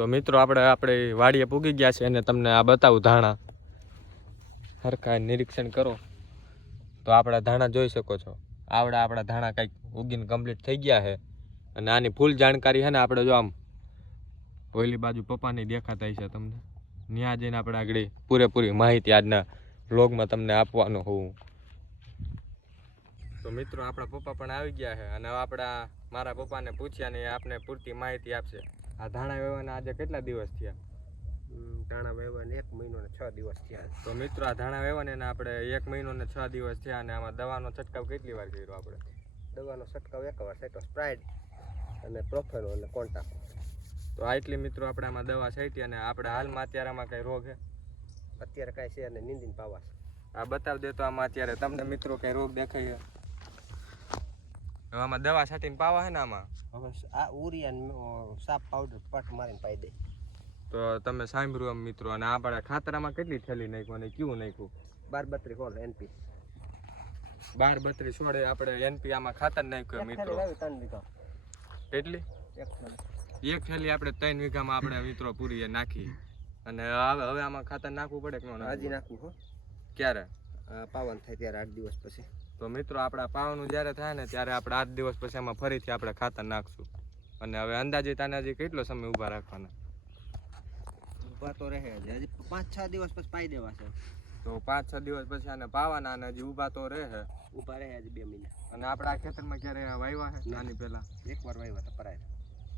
તો મિત્રો આપણે વાડીએ પૂગી ગયા છે અને તમને આ બતાવું ધાણા હરખા નિરીક્ષણ કરો તો આપણા ધાણા જોઈ શકો છો. આપણા ધાણા કંઈક ઉગીને કમ્પ્લીટ થઈ ગયા છે અને આની ફૂલ જાણકારી છે ને આપણે જો આમ ઓલી બાજુ પપ્પાની દેખાતા છે તમને ત્યાં જઈને આપણે આગળ પૂરેપૂરી માહિતી આજના વ્લોગમાં તમને આપવાનું હોઉં. તો મિત્રો આપણા પપ્પા પણ આવી ગયા છે અને મારા પપ્પાને પૂછ્યા ને આપને પૂરતી માહિતી આપશે. આ ધાણા વેવાના આજે કેટલા દિવસ થયા? ધાણા વેવાને 1 મહિનો ને 6 દિવસ થયા. તો મિત્રો આ ધાણા વેવાને આપણે 1 મહિનો ને 6 દિવસ થયા અને આમાં દવાનો છંટકાવ કેટલી વાર કર્યો આપણે? દવાનો છંટકાવ 1 વાર છાંટ્યો, સ્પ્રાઇડ અને પ્રોફેનો અને કોન્ટાક. તો આટલી મિત્રો આપણે આમાં દવા છાંટી અને આપણે હાલમાં અત્યારે આમાં કઈ રોગ છે? અત્યારે કાંઈ છે અને નીંદીને પાવા છે. આ બતાવી દેતો આમાં અત્યારે તમને મિત્રો કઈ રોગ દેખાય છે? હવે આમાં દવા છાંટીને પાવા છે ને આમાં હવે આ ઉરિયા સાપ પાવડર પટ મારીને પાઈ દે. તો તમે સાંભળ્યું એમ મિત્રો. અને આપણે ખાતરામાં કેટલી થેલી નાખ્યું અને કેવું નાખ્યું? 12-32 હોલ એનપી 12-32 છોડે આપણે એનપી આમાં ખાતર નાખ્યું મિત્રો. કેટલી? એક થેલી આપણે 3 વીઘામાં આપણે મિત્રો પૂરી નાખી. અને હવે આમાં ખાતર નાખવું પડે કે ન? હજી નાખવું હો. ક્યારે પાવન થાય ત્યારે 8 દિવસ પછી. તો મિત્રો આપણા પાવાનું જ્યારે થાય ને ત્યારે આપણે 8 દિવસ પછી આમાં ફરીથી આપણે ખાતર નાખશું. અને હવે અંદાજિત આનાજી કેટલો સમય ઊભા રાખવાના? ઊભા તો રહે હજી 5-6 દિવસ પછી પાઈ દેવા છે. તો 5-6 દિવસ પછી આને પાવાના અને હજી ઊભા તો રહે. ઊભા રહે હજી 2 મહિના. અને આપણા ખેતરમાં ક્યારે વાવ્યા છે આની પહેલા? 1 વાર વાવ્યા હતા પરાય.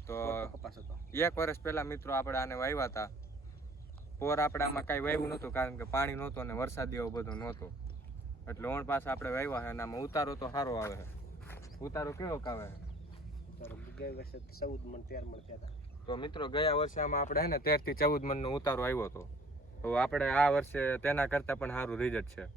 તો કપાસ હતો 1 વર્ષ પહેલા મિત્રો આપણે આને વાવ્યા હતા. પોર આપણે આમાં કાંઈ વાવ્યું નહોતું કારણ કે પાણી નહોતું અને વરસાદ એવો બધો નહોતો. એટલે ઓણ પાસે આપણે વાવ્યા છે અને આમાં ઉતારો તો સારો આવે છે. ઉતારો કેવો આવે છે? ગયા વર્ષે 14 મણ 13 મણ થયા હતા. તો મિત્રો ગયા વર્ષે આમાં આપણે ને 13 થી 14 મણનો ઉતારો આવ્યો હતો. તો આપણે આ વર્ષે તેના કરતાં પણ સારું રિઝલ્ટ છે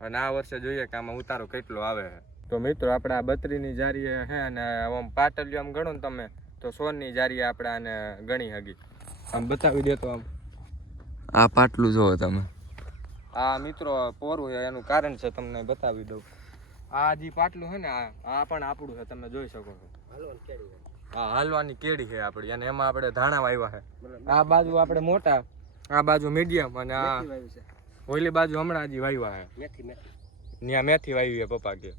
અને આ વર્ષે જોઈએ કે આમાં ઉતારો કેટલો આવે છે. તો મિત્રો આપણે આ 32ની જારી છે અને આમ પાટલિયું આમ ગણો ને તમે તો 16ની જારી આપણે આને ગણી હગી. આમ બતાવી દે તો આમ આ પાટલું જોવો તમે. આ મિત્રો પોરું છે એનું કારણ છે તમને બતાવી દઉં. આ જે પાટલું છે ને આ પણ આપણું છે તમે જોઈ શકો છો. હા હાલવાની કેડી છે આપણી અને એમાં આપણે ધાણા વાવ્યા છે. આ બાજુ આપણે મોટા, આ બાજુ મીડિયમ અને આ ઓલી બાજુ હમણાં હજી વાવ્યા છે. ત્યાં મેથી વાવી છે પપ્પા કે.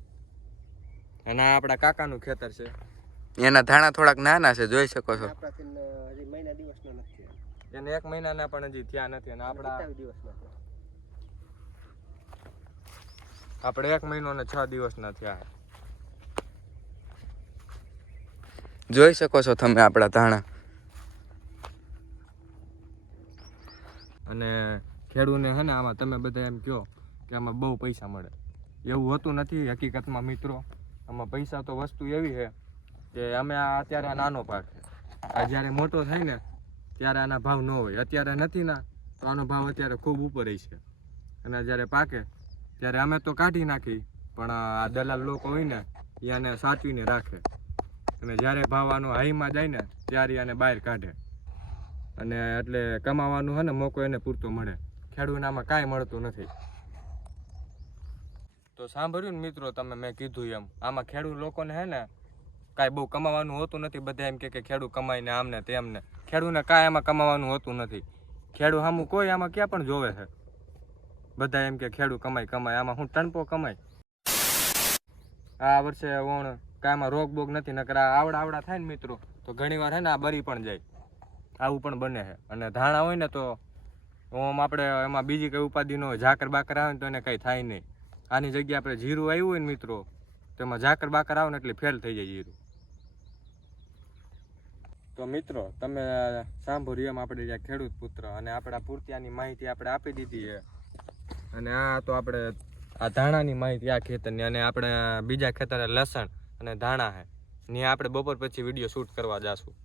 અને આ આપણા કાકાનું ખેતર છે. એના ધાણા થોડાક નાના છે જોઈ શકો છો. એને 1 મહિનાના પણ હજી થયા નથી. અને આપણે 1 મહિનો ને 6 દિવસના થયા. જોઈ શકો છો તમે આપણા ધાણા. અને ખેડૂને છે ને આમાં તમે બધા એમ કહો કે આમાં બહુ પૈસા મળે, એવું હોતું નથી હકીકતમાં મિત્રો. આમાં પૈસા તો વસ્તુ એવી છે કે અમે અત્યારે આ નાનો પાક આ જ્યારે મોટો થાય ને ત્યારે આના ભાવ ન હોય. અત્યારે નથી ના તો આનો ભાવ અત્યારે ખૂબ ઉપર છે. અને જ્યારે પાકે ત્યારે અમે તો કાઢી નાખી પણ આ દલાલ લોકો હોય ને એ આને સાચવીને રાખે. અને જ્યારે ભાવ આનો હાઈમાં જાય ને ત્યારે આને બહાર કાઢે. અને એટલે કમાવાનું છે ને મોકો એને પૂરતો મળે. ખેડૂતને આમાં કાંઈ મળતું નથી. તો સાંભળ્યું ને મિત્રો તમે મેં કીધું એમ આમાં ખેડૂત લોકોને છે ને કાંઈ બહુ કમાવાનું હોતું નથી. બધા એમ કે ખેડૂત કમાઈને આમને તેમને. ખેડૂતને કાંઈ આમાં કમાવાનું હોતું નથી. ખેડૂત સામું કોઈ આમાં ક્યાં પણ જોવે છે. બધા એમ કે ખેડૂત કમાય આમાં હું ટણપો કમાય. આ વર્ષે ઓણ કાંઈમાં રોગ બોગ નથી. નકર આવડા થાય ને મિત્રો તો ઘણી વાર છે ને આ બરી પણ જાય. આવું પણ બને છે. અને ધાણા હોય ને તો આમ આપણે એમાં બીજી કંઈ ઉપાધિ ન હોય. ઝાકર બાકર આવે ને તો એને કંઈ થાય નહીં. આની જગ્યાએ આપણે જીરું આવ્યું હોય ને મિત્રો તો એમાં ઝાકર બાકર આવે ને એટલે ફેલ થઈ જાય જીરું. તો મિત્રો તમે સાંભળ્યું એમ આપણે જ્યાં ખેડૂત પુત્ર અને આપણા પૂરતીની માહિતી આપણે આપી દીધી છે. અને આ તો આપણે આ ધાણાની માહિતી આ ખેતરની. અને આપણે બીજા ખેતરે લસણ અને ધાણા છે ને આપણે બપોર પછી વિડીયો શૂટ કરવા જઈશું.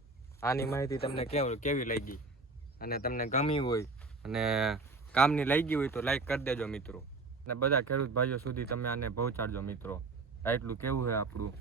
આની માહિતી તમને કેવી લાગી અને તમને ગમી હોય અને કામની લાગી હોય તો લાઈક કરી દેજો મિત્રો. અને બધા ખેડૂત ભાઈઓ સુધી તમે આને પહોંચાડજો મિત્રો. આટલું કેવું છે આપણું.